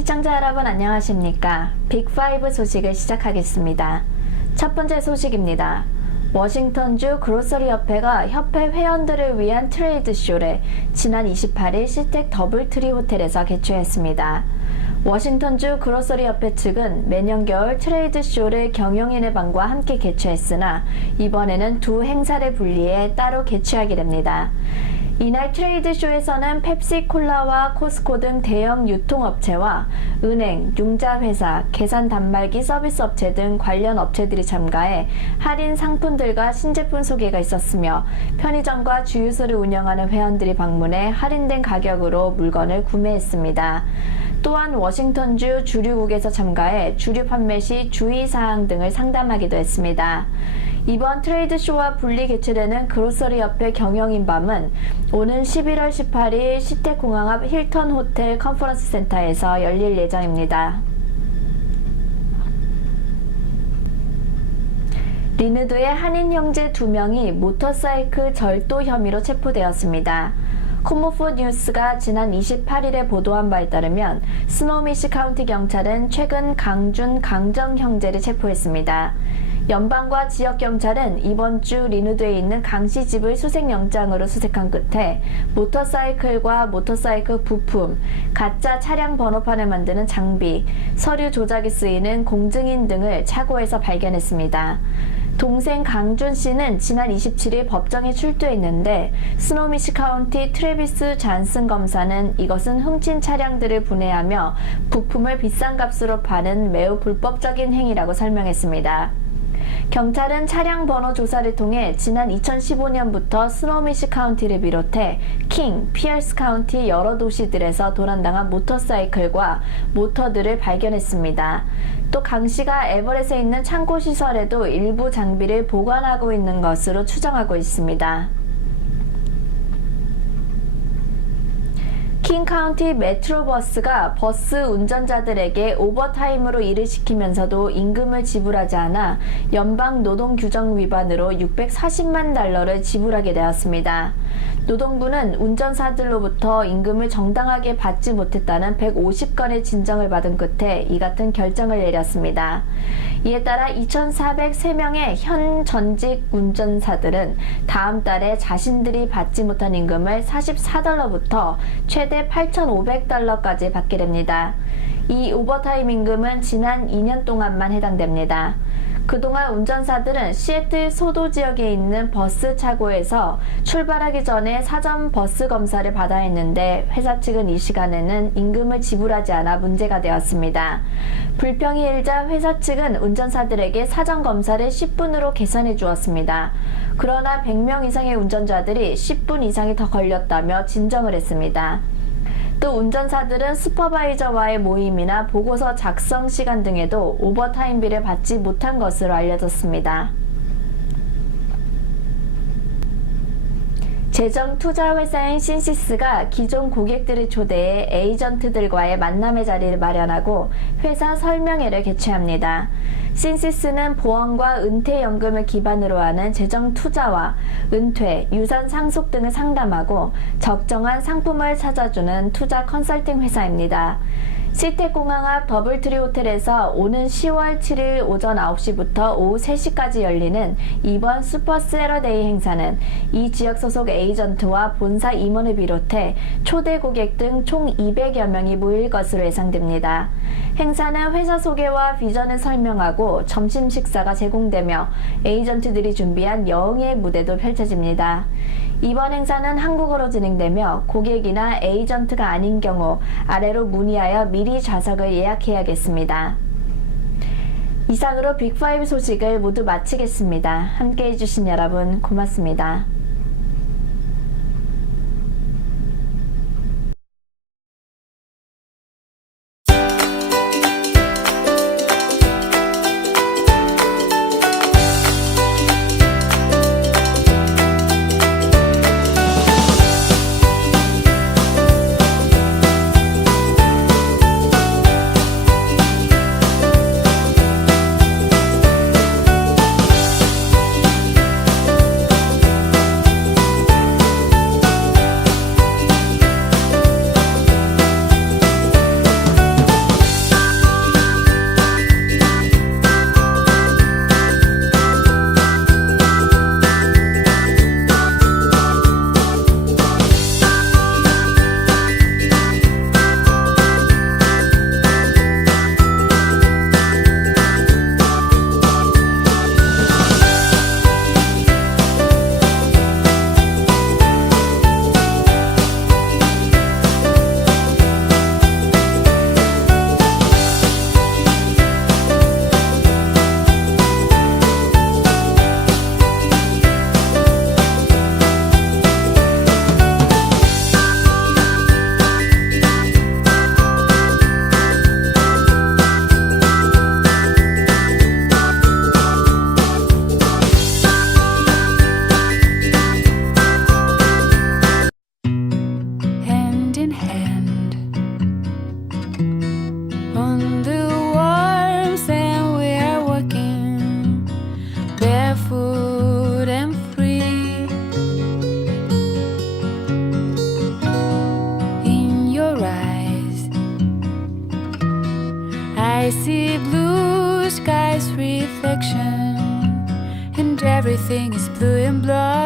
시청자 여러분 안녕하십니까? 빅5 소식을 시작하겠습니다. 첫 번째 소식입니다. 워싱턴주 그로서리협회가 협회 회원들을 위한 트레이드쇼를 지난 28일 시텍 더블트리 호텔에서 개최했습니다. 워싱턴주 그로서리협회 측은 매년 겨울 트레이드쇼를 경영인의 방과 함께 개최했으나 이번에는 두 행사를 분리해 따로 개최하게 됩니다. 이날 트레이드쇼에서는 펩시콜라와 코스코 등 대형 유통업체와 은행, 융자회사, 계산 단말기 서비스 업체 등 관련 업체들이 참가해 할인 상품들과 신제품 소개가 있었으며 편의점과 주유소를 운영하는 회원들이 방문해 할인된 가격으로 물건을 구매했습니다. 또한 워싱턴주 주류국에서 참가해 주류 판매 시 주의사항 등을 상담하기도 했습니다. 이번 트레이드쇼와 분리 개최되는 그로서리협회 경영인 밤은 오는 11월 18일 시텍공항 앞 힐턴 호텔 컨퍼런스 센터에서 열릴 예정입니다. 리누드의 한인 형제 2명이 모터사이클 절도 혐의로 체포되었습니다. 코모포 뉴스가 지난 28일에 보도한 바에 따르면 스노우미시 카운티 경찰은 최근 강준, 강정 형제를 체포했습니다. 연방과 지역경찰은 이번 주 리누드에 있는 강씨 집을 수색영장으로 수색한 끝에 모터사이클과 모터사이클 부품, 가짜 차량 번호판을 만드는 장비, 서류 조작에 쓰이는 공증인 등을 차고에서 발견했습니다. 동생 강준 씨는 지난 27일 법정에 출두했는데 스노우미시 카운티 트래비스 잔슨 검사는 이것은 훔친 차량들을 분해하며 부품을 비싼 값으로 파는 매우 불법적인 행위라고 설명했습니다. 경찰은 차량 번호 조사를 통해 지난 2015년부터 스노우미시 카운티를 비롯해 킹, 피어스 카운티 여러 도시들에서 도난당한 모터사이클과 모터들을 발견했습니다. 또 강 씨가 에버렛에 있는 창고 시설에도 일부 장비를 보관하고 있는 것으로 추정하고 있습니다. 킹 카운티 메트로버스가 버스 운전자들에게 오버타임으로 일을 시키면서도 임금을 지불하지 않아 연방 노동 규정 위반으로 640만 달러를 지불하게 되었습니다. 노동부는 운전사들로부터 임금을 정당하게 받지 못했다는 150건의 진정을 받은 끝에 이 같은 결정을 내렸습니다. 이에 따라 2,403명의 현 전직 운전사들은 다음 달에 자신들이 받지 못한 임금을 44달러부터 최대 8,500달러까지 받게 됩니다. 이 오버타임 임금은 지난 2년 동안만 해당됩니다. 그동안 운전사들은 시애틀 소도 지역에 있는 버스 차고에서 출발하기 전에 사전 버스 검사를 받아야 했는데 회사 측은 이 시간에는 임금을 지불하지 않아 문제가 되었습니다. 불평이 일자 회사 측은 운전사들에게 사전 검사를 10분으로 개선해 주었습니다. 그러나 100명 이상의 운전자들이 10분 이상이 더 걸렸다며 진정을 했습니다. 또 운전사들은 슈퍼바이저와의 모임이나 보고서 작성 시간 등에도 오버타임비를 받지 못한 것으로 알려졌습니다. 재정 투자 회사인 신시스가 기존 고객들을 초대해 에이전트들과의 만남의 자리를 마련하고 회사 설명회를 개최합니다. 신시스는 보험과 은퇴연금을 기반으로 하는 재정 투자와 은퇴, 유산 상속 등을 상담하고 적정한 상품을 찾아주는 투자 컨설팅 회사입니다. 시텍공항 앞 더블트리 호텔에서 오는 10월 7일 오전 9시부터 오후 3시까지 열리는 이번 슈퍼 세러데이 행사는 이 지역 소속 에이전트와 본사 임원을 비롯해 초대 고객 등 총 200여 명이 모일 것으로 예상됩니다. 행사는 회사 소개와 비전을 설명하고 점심 식사가 제공되며 에이전트들이 준비한 여행의 무대도 펼쳐집니다. 이번 행사는 한국어로 진행되며 고객이나 에이전트가 아닌 경우 아래로 문의하여 미리 좌석을 예약해야겠습니다. 이상으로 빅5 소식을 모두 마치겠습니다. 함께해 주신 여러분 고맙습니다. fiction, and everything is blue and blue.